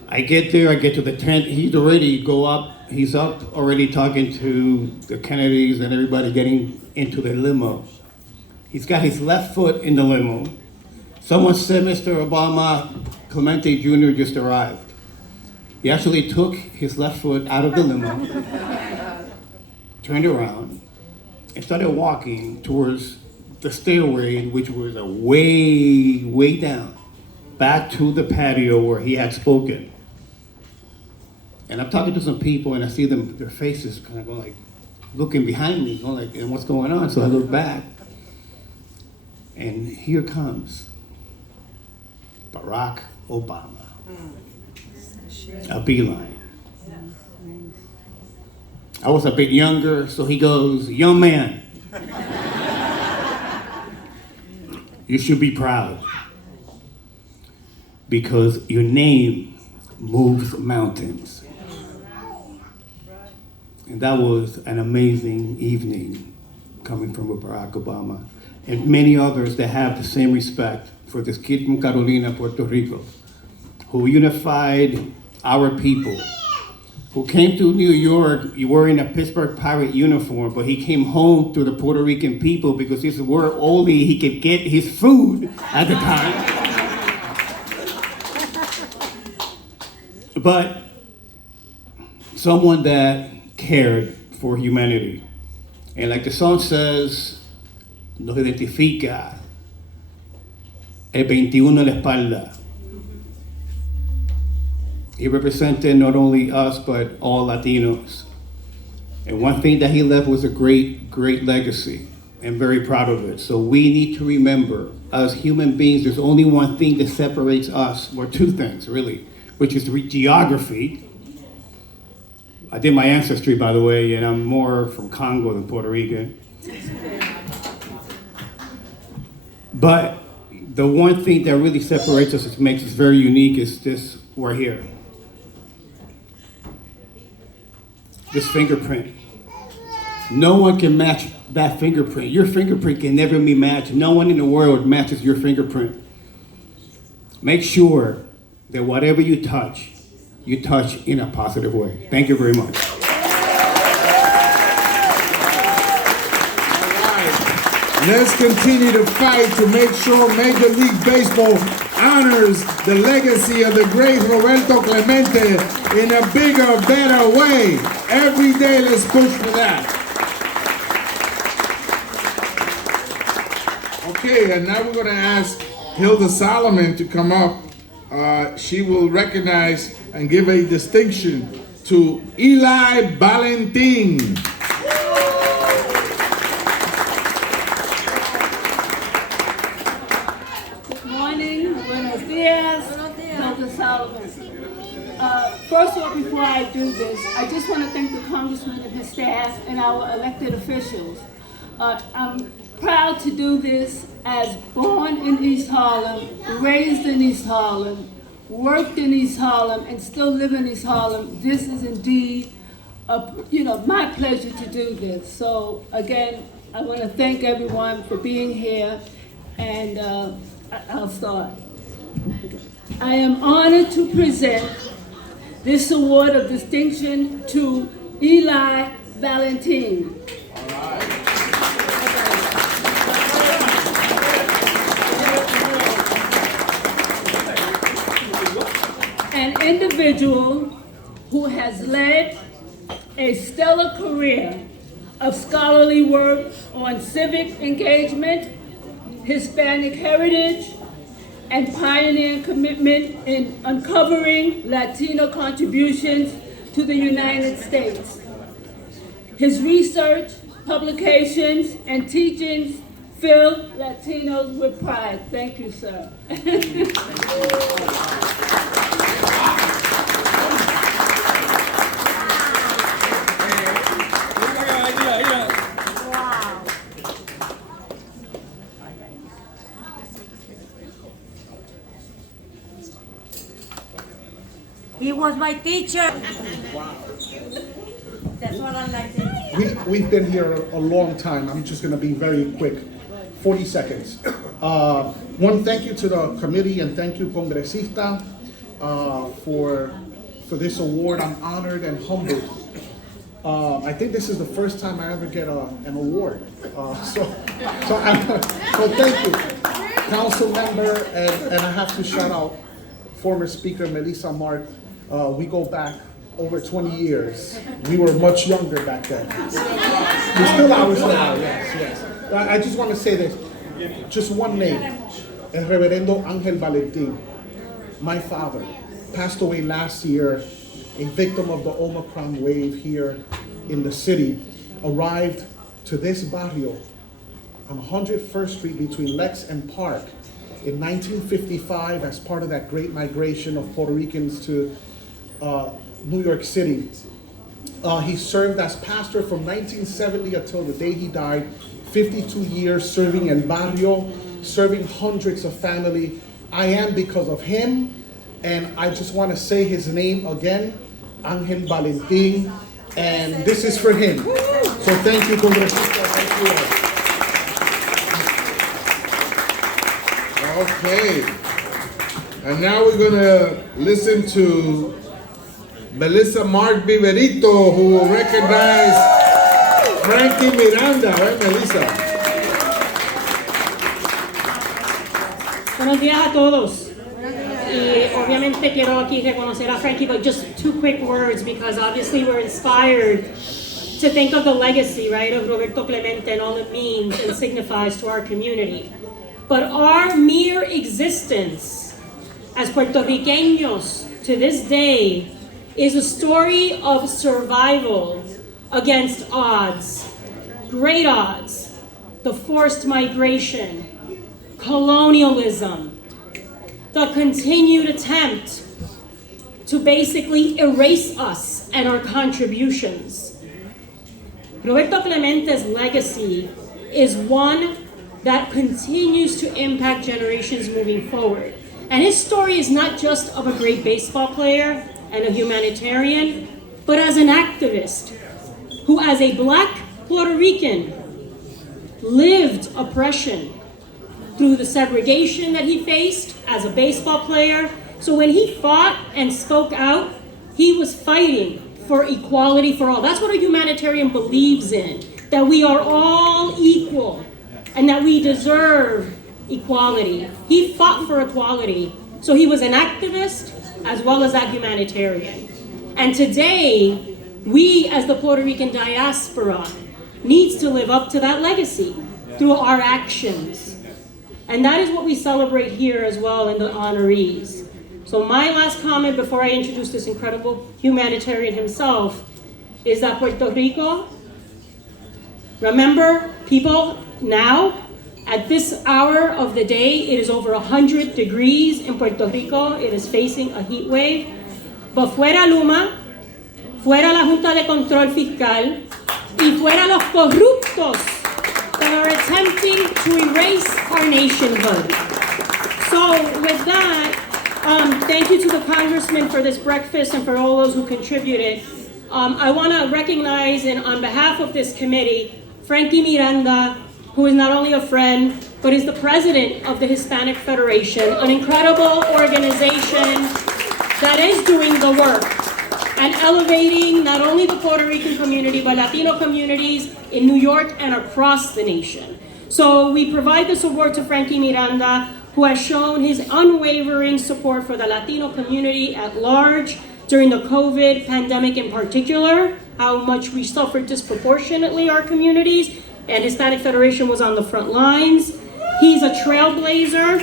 I get there, I get to the tent, he's up already talking to the Kennedys and everybody getting into the limo. He's got his left foot in the limo. Someone said, Mr. Obama, Clemente Jr. just arrived. He actually took his left foot out of the limo, turned around, and started walking towards the stairway, which was a way down, back to the patio where he had spoken. And I'm talking to some people, and I see them, their faces kind of going like, looking behind me, going like, and what's going on? So I look back, and here comes Barack Obama. A beeline. I was a bit younger, so he goes, young man, you should be proud because your name moves mountains. And that was an amazing evening coming from Barack Obama and many others that have the same respect for this kid from Carolina, Puerto Rico, who unified our people, who came to New York wearing a Pittsburgh Pirate uniform, but he came home to the Puerto Rican people because this is where only he could get his food at the time. But someone that cared for humanity. And like the song says, nos identifica el 21 en la espalda. He represented not only us, but all Latinos. And one thing that he left was a great, great legacy. I'm very proud of it. So we need to remember, as human beings, there's only one thing that separates us, or two things really, which is geography. I did my ancestry, by the way, and I'm more from Congo than Puerto Rican. But the one thing that really separates us, that makes us very unique, is this, we're here. This fingerprint. No one can match that fingerprint. Your fingerprint can never be matched. No one in the world matches your fingerprint. Make sure that whatever you touch in a positive way. Thank you very much. Let's continue to fight to make sure Major League Baseball honors the legacy of the great Roberto Clemente in a bigger, better way. Every day, let's push for that. Okay, and now we're going to ask Hilda Solomon to come up. She will recognize and give a distinction to Eli Valentin. First of all, before I do this, I just want to thank the Congressman and his staff and our elected officials. I'm proud to do this as born in East Harlem, raised in East Harlem, worked in East Harlem, and still live in East Harlem. This is indeed, my pleasure to do this. So again, I want to thank everyone for being here, and I'll start. I am honored to present this award of distinction to Eli Valentin. An individual who has led a stellar career of scholarly work on civic engagement, Hispanic heritage, and pioneering commitment in uncovering Latino contributions to the United States. His research, publications, and teachings fill Latinos with pride. Thank you, sir. He was my teacher. That's what I like to We've been here a long time. I'm just going to be very quick, 40 seconds. One, thank you to the committee, and thank you, Congresista, for this award. I'm honored and humbled. I think this is the first time I ever get an award. So thank you, council member, and I have to shout out former Speaker Melissa Mark. We go back over 20 years. We were much younger back then. We're still ourselves, yes. I just want to say this, just one name, El Reverendo Ángel Valentin. My father passed away last year, a victim of the Omicron wave here in the city, arrived to this barrio on 101st Street between Lex and Park in 1955 as part of that great migration of Puerto Ricans to New York City. He served as pastor from 1970 until the day he died, 52 years serving El Barrio, serving hundreds of family. I am because of him, and I just want to say his name again, Ángel Valentin, and this is for him. So thank you, Congresista. Thank you. Okay. And now we're going to listen to Melissa Mark Viverito, who will recognize Frankie Miranda. Right, Melissa? Buenos días a todos. Y obviamente quiero aquí reconocer a Frankie, but just two quick words, because obviously we're inspired to think of the legacy, right, of Roberto Clemente and all it means and signifies to our community. But our mere existence as Puerto Ricanos to this day is a story of survival against odds, great odds, the forced migration, colonialism, the continued attempt to basically erase us and our contributions. Roberto Clemente's legacy is one that continues to impact generations moving forward. And his story is not just of a great baseball player and a humanitarian, but as an activist who, as a Black Puerto Rican, lived oppression through the segregation that he faced as a baseball player. So when he fought and spoke out, he was fighting for equality for all. That's what a humanitarian believes in, that we are all equal and that we deserve equality. He fought for equality. So he was an activist as well as a humanitarian. And today, we as the Puerto Rican diaspora needs to live up to that legacy through our actions. And that is what we celebrate here as well in the honorees. So my last comment before I introduce this incredible humanitarian himself is that Puerto Rico, remember people, now at this hour of the day, it is over 100 degrees in Puerto Rico. It is facing a heat wave. But fuera Luma, fuera la Junta de Control Fiscal, y fuera los corruptos that are attempting to erase our nationhood. So with that, thank you to the congressman for this breakfast and for all those who contributed. I want to recognize, and on behalf of this committee, Frankie Miranda, who is not only a friend, but is the president of the Hispanic Federation, an incredible organization that is doing the work and elevating not only the Puerto Rican community, but Latino communities in New York and across the nation. So we provide this award to Frankie Miranda, who has shown his unwavering support for the Latino community at large during the COVID pandemic in particular, how much we suffered disproportionately, our communities, and Hispanic Federation was on the front lines. He's a trailblazer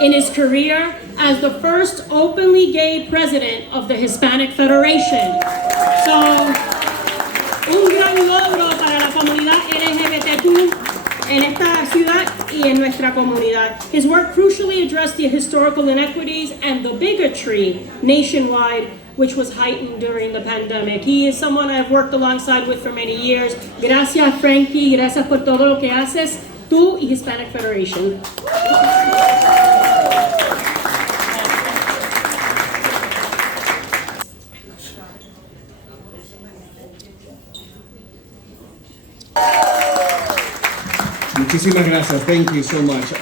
in his career as the first openly gay president of the Hispanic Federation. So, un gran logro para la comunidad LGBTQ en esta ciudad y en nuestra comunidad. His work crucially addressed the historical inequities and the bigotry nationwide, which was heightened during the pandemic. He is someone I've worked alongside with for many years. Gracias, Frankie. Gracias por todo lo que haces, tú y Hispanic Federation. Muchísimas gracias. Thank you so much.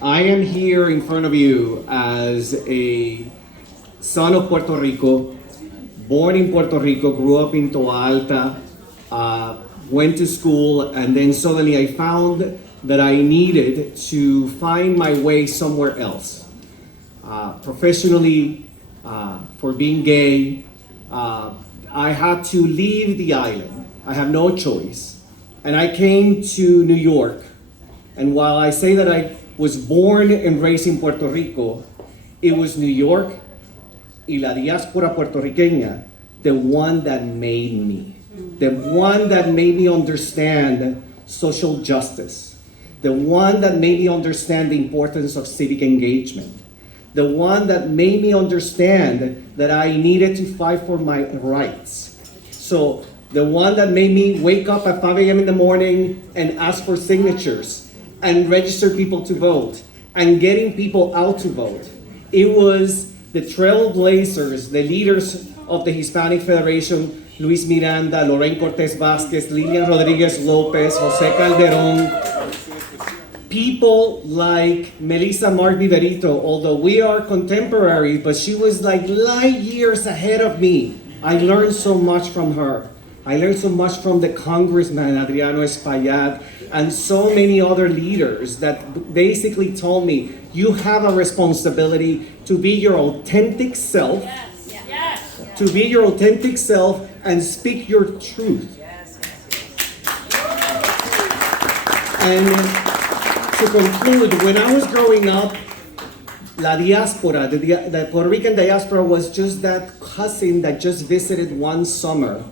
I am here in front of you as a son of Puerto Rico, born in Puerto Rico, grew up in Toa Alta, went to school, and then suddenly I found that I needed to find my way somewhere else. Professionally, for being gay, I had to leave the island. I have no choice. And I came to New York. And while I say that I was born and raised in Puerto Rico, it was New York y la diáspora puertorriqueña, the one that made me. The one that made me understand social justice. The one that made me understand the importance of civic engagement. The one that made me understand that I needed to fight for my rights. So, the one that made me wake up at 5 a.m. in the morning and ask for signatures and register people to vote and getting people out to vote. It was the trailblazers, the leaders of the Hispanic Federation, Luis Miranda, Lorraine Cortez Vázquez, Lilian Rodriguez Lopez, Jose Calderon, people like Melissa Mark Viverito, although we are contemporary, but she was like light years ahead of me. I learned so much from her. I learned so much from the Congressman, Adriano Espaillat, and so many other leaders that basically told me, you have a responsibility to be your authentic self, to be your authentic self and speak your truth. And to conclude, when I was growing up, La diaspora, the Puerto Rican diaspora was just that cousin that just visited one summer,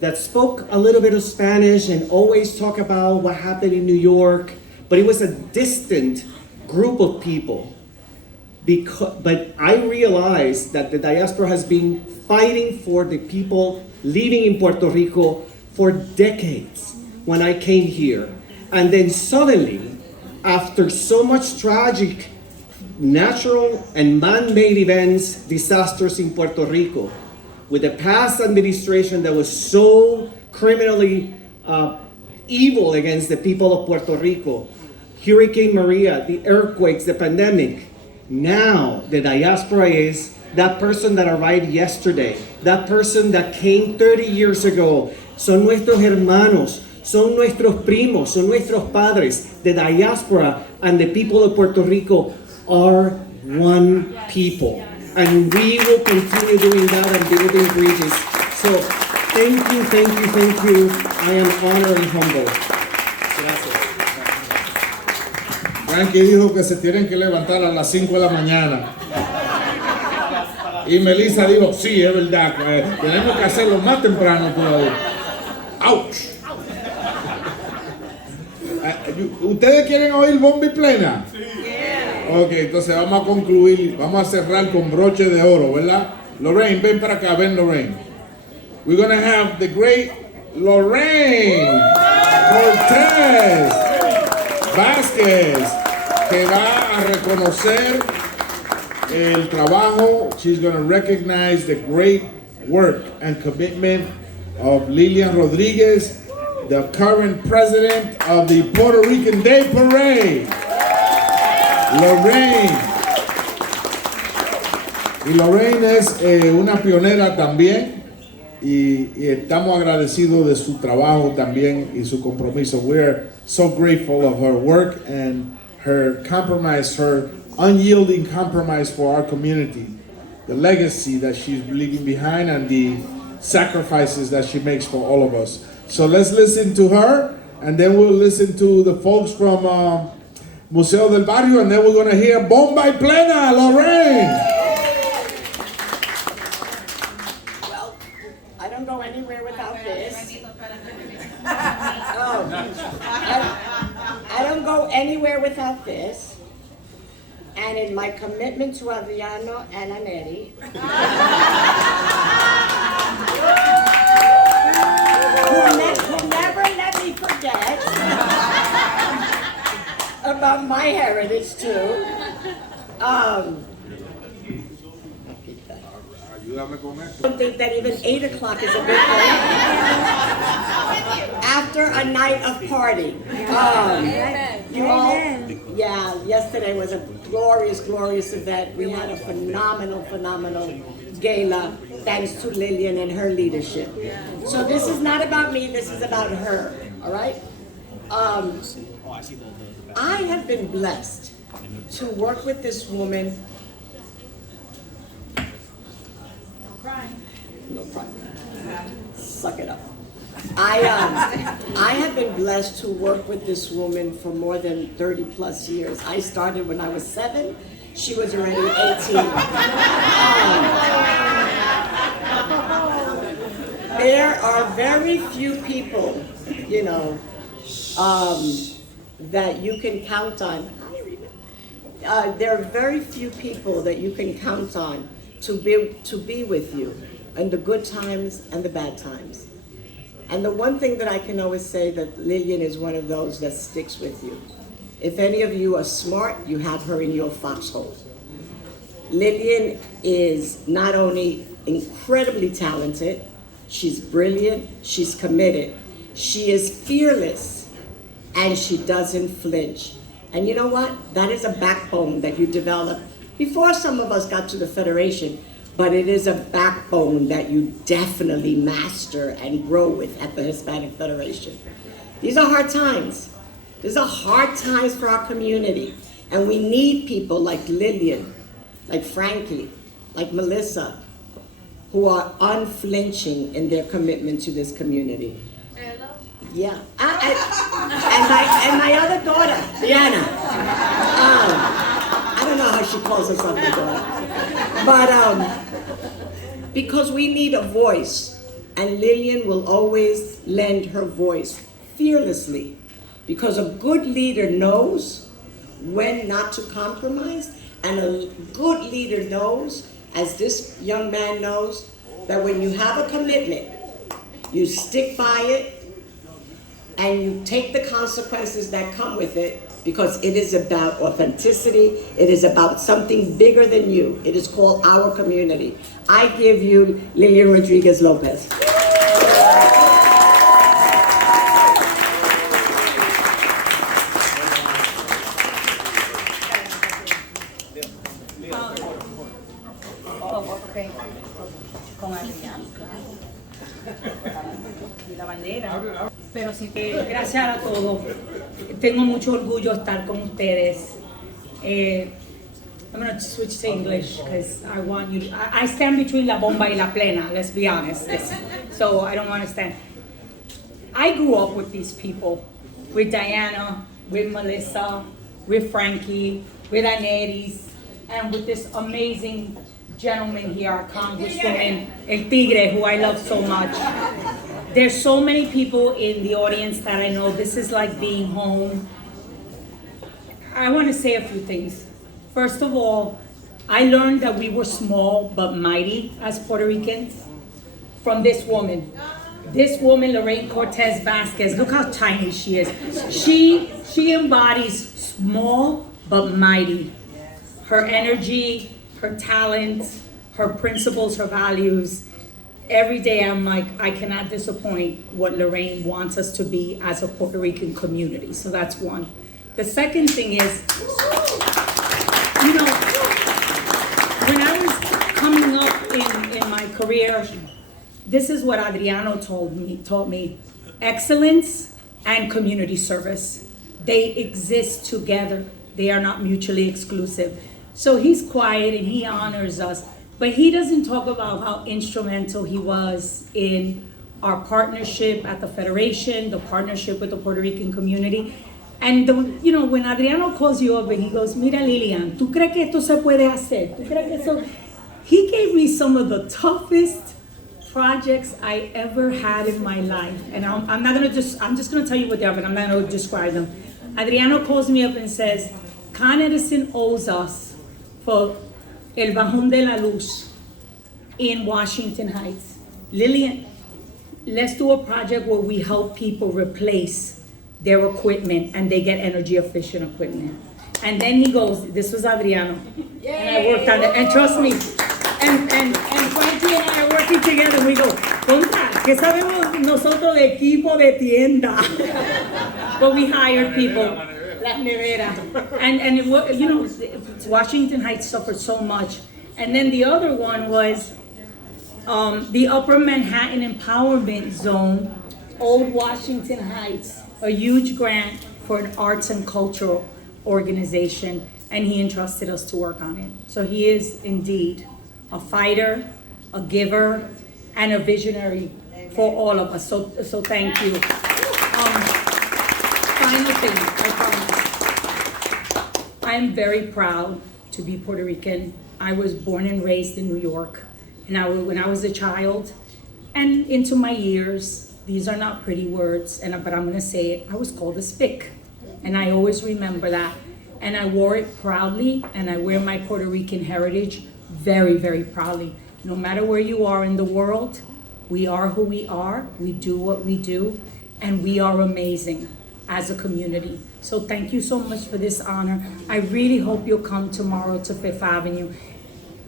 that spoke a little bit of Spanish and always talked about what happened in New York, but it was a distant group of people. But I realized that the diaspora has been fighting for the people living in Puerto Rico for decades when I came here. And then suddenly, after so much tragic natural and man-made events, disasters in Puerto Rico, with the past administration that was so criminally evil against the people of Puerto Rico, Hurricane Maria, the earthquakes, the pandemic, now the diaspora is that person that arrived yesterday, that person that came 30 years ago. Son nuestros hermanos, son nuestros primos, son nuestros padres. The diaspora and the people of Puerto Rico are one people. And we will continue doing that and building bridges. So thank you, thank you, thank you. I am honored and humbled. Gracias. Frankie dijo que se tienen que levantar a las 5 de la mañana. Y Melissa dijo, sí, es verdad, tenemos que hacerlo más temprano todavía. ¡Auch! ¿Ustedes quieren oír bomba y plena? Ok, entonces vamos a concluir, vamos a cerrar con broche de oro, ¿verdad? Lorraine, ven para acá, ven Lorraine. We're gonna have the great Lorraine Cortez Vázquez, que va a reconocer el trabajo. She's gonna recognize the great work and commitment of Lilian Rodriguez, the current president of the Puerto Rican Day Parade. Lorraine. Y Lorraine es una pionera también y estamos agradecidos de su trabajo también y su compromiso. We're so grateful of her work and her compromise, her unyielding compromise for our community, the legacy that she's leaving behind and the sacrifices that she makes for all of us. So let's listen to her and then we'll listen to the folks from Museo del Barrio, and then we're going to hear Bomba y Plena, Lorraine. Well, I don't go anywhere without this. I don't go anywhere without this. And in my commitment to Adriano and Anetti, who never let me forget about my heritage too. I don't think that even 8 o'clock is a good thing. After a night of partying. You all, yeah, yesterday was a glorious, glorious event. We had a phenomenal gala thanks to Lillian and her leadership. So this is not about me, this is about her, all right? I have been blessed to work with this woman. No problem. Suck it up. I have been blessed to work with this woman for more than 30 plus years. I started when I was 7. She was already 18. There are very few people, you know, that you can count on. There are very few people that you can count on to be with you in the good times and the bad times. And the one thing that I can always say that Lillian is one of those that sticks with you. If any of you are smart, you have her in your foxhole. Lillian is not only incredibly talented, she's brilliant, she's committed, she is fearless, and she doesn't flinch. And you know what? That is a backbone that you develop before some of us got to the Federation, but it is a backbone that you definitely master and grow with at the Hispanic Federation. These are hard times. These are hard times for our community. And we need people like Lillian, like Frankie, like Melissa, who are unflinching in their commitment to this community. Yeah, and my other daughter, Diana. I don't know how she calls herself my daughter, but because we need a voice, and Lillian will always lend her voice fearlessly, because a good leader knows when not to compromise, and a good leader knows, as this young man knows, that when you have a commitment, you stick by it, and you take the consequences that come with it, because it is about authenticity. It is about something bigger than you. It is called our community. I give you Lillian Rodriguez Lopez. Okay. Con Adriano, y la bandera. Pero sí, gracias a todos. Tengo mucho orgullo estar con ustedes. I'm going to switch to English because I want you to, I stand between la bomba y la plena, let's be honest. So I don't want to stand. I grew up with these people, with Diana, with Melissa, with Frankie, with Aneris, and with this amazing gentleman here, our Congresswoman, El Tigre, who I love so much. There's so many people in the audience that I know this is like being home. I want to say a few things. First of all, I learned that we were small but mighty as Puerto Ricans from this woman. This woman, Lorraine Cortez Vasquez, look how tiny she is. She embodies small but mighty. Her energy, her talent, her principles, her values. Every day I'm like, I cannot disappoint what Lorraine wants us to be as a Puerto Rican community. So that's one. The second thing is, you know, when I was coming up in my career, this is what Adriano taught me. Excellence and community service. They exist together. They are not mutually exclusive. So he's quiet and he honors us, but he doesn't talk about how instrumental he was in our partnership at the Federation, the partnership with the Puerto Rican community. And you know, when Adriano calls you up and he goes, mira Lilian, ¿tú crees que esto se puede hacer? ¿Tú crees que eso? He gave me some of the toughest projects I ever had in my life. And I'm just gonna tell you what they are, but I'm not gonna describe them. Adriano calls me up and says, Con Edison owes us for El Bajón de la Luz in Washington Heights. Lillian, let's do a project where we help people replace their equipment and they get energy efficient equipment. And then he goes, this was Adriano. Yay. And I worked on it, and trust me, and Frankie and I are working together, and we go, contra, ¿qué sabemos nosotros de equipo de tienda? But we hired people. La nevera. And it, you know, Washington Heights suffered so much. And then the other one was the Upper Manhattan Empowerment Zone, Old Washington Heights, a huge grant for an arts and cultural organization, and he entrusted us to work on it. So he is indeed a fighter, a giver, and a visionary for all of us. So thank you. Final thing, I promise. I'm very proud to be Puerto Rican. I was born and raised in New York, and when I was a child and into my years, these are not pretty words, but I'm gonna say it, I was called a spick, and I always remember that. And I wore it proudly, and I wear my Puerto Rican heritage very, very proudly. No matter where you are in the world, we are who we are, we do what we do, and we are amazing as a community. So thank you so much for this honor. I really hope you'll come tomorrow to Fifth Avenue.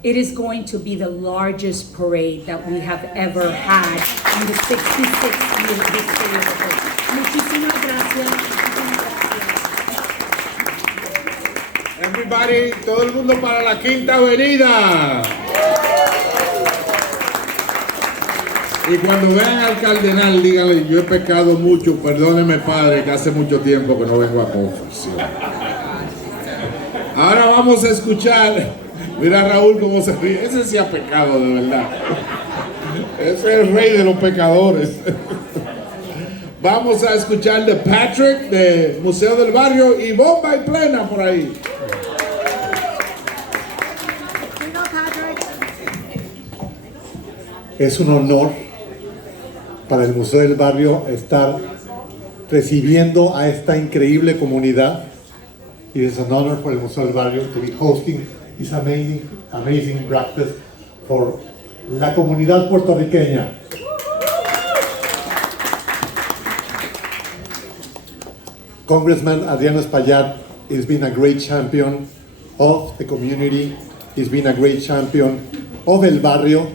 It is going to be the largest parade that we have ever had in the 66-year history of the parade. Muchísimas gracias. Everybody, todo el mundo para la Quinta Avenida. Y cuando vean al cardenal, díganle, yo he pecado mucho, perdóneme padre, que hace mucho tiempo que no vengo a confesión. Ahora vamos a escuchar, mira Raúl cómo se ríe, ese sí ha pecado de verdad. Es el rey de los pecadores. Vamos a escuchar de Patrick, de Museo del Barrio, y bomba y plena por ahí. Es un honor para el Museo del Barrio estar recibiendo a esta increíble comunidad. It is an honor for el Museo del Barrio to be hosting this amazing breakfast for la comunidad puertorriqueña. Congressman Adriano Espaillat has been a great champion of the community. He's been a great champion of El Barrio,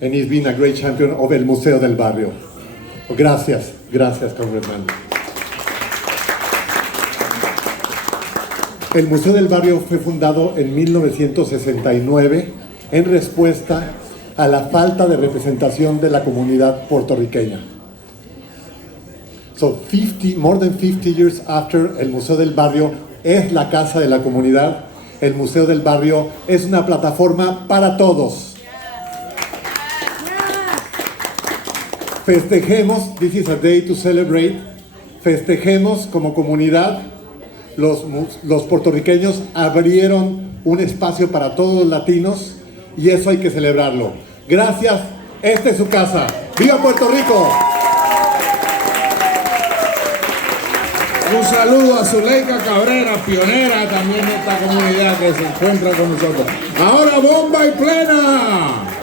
and he's been a great champion of el Museo del Barrio. Gracias, Congressman. El Museo del Barrio fue fundado en 1969 en respuesta a la falta de representación de la comunidad puertorriqueña. So more than 50 years after, el Museo del Barrio es la casa de la comunidad. El Museo del Barrio es una plataforma para todos. Festejemos, this is a day to celebrate. Festejemos como comunidad. Los puertorriqueños abrieron un espacio para todos los latinos y eso hay que celebrarlo. Gracias, esta es su casa. ¡Viva Puerto Rico! Un saludo a Zuleika Cabrera, pionera también de esta comunidad que se encuentra con nosotros. Ahora bomba y plena.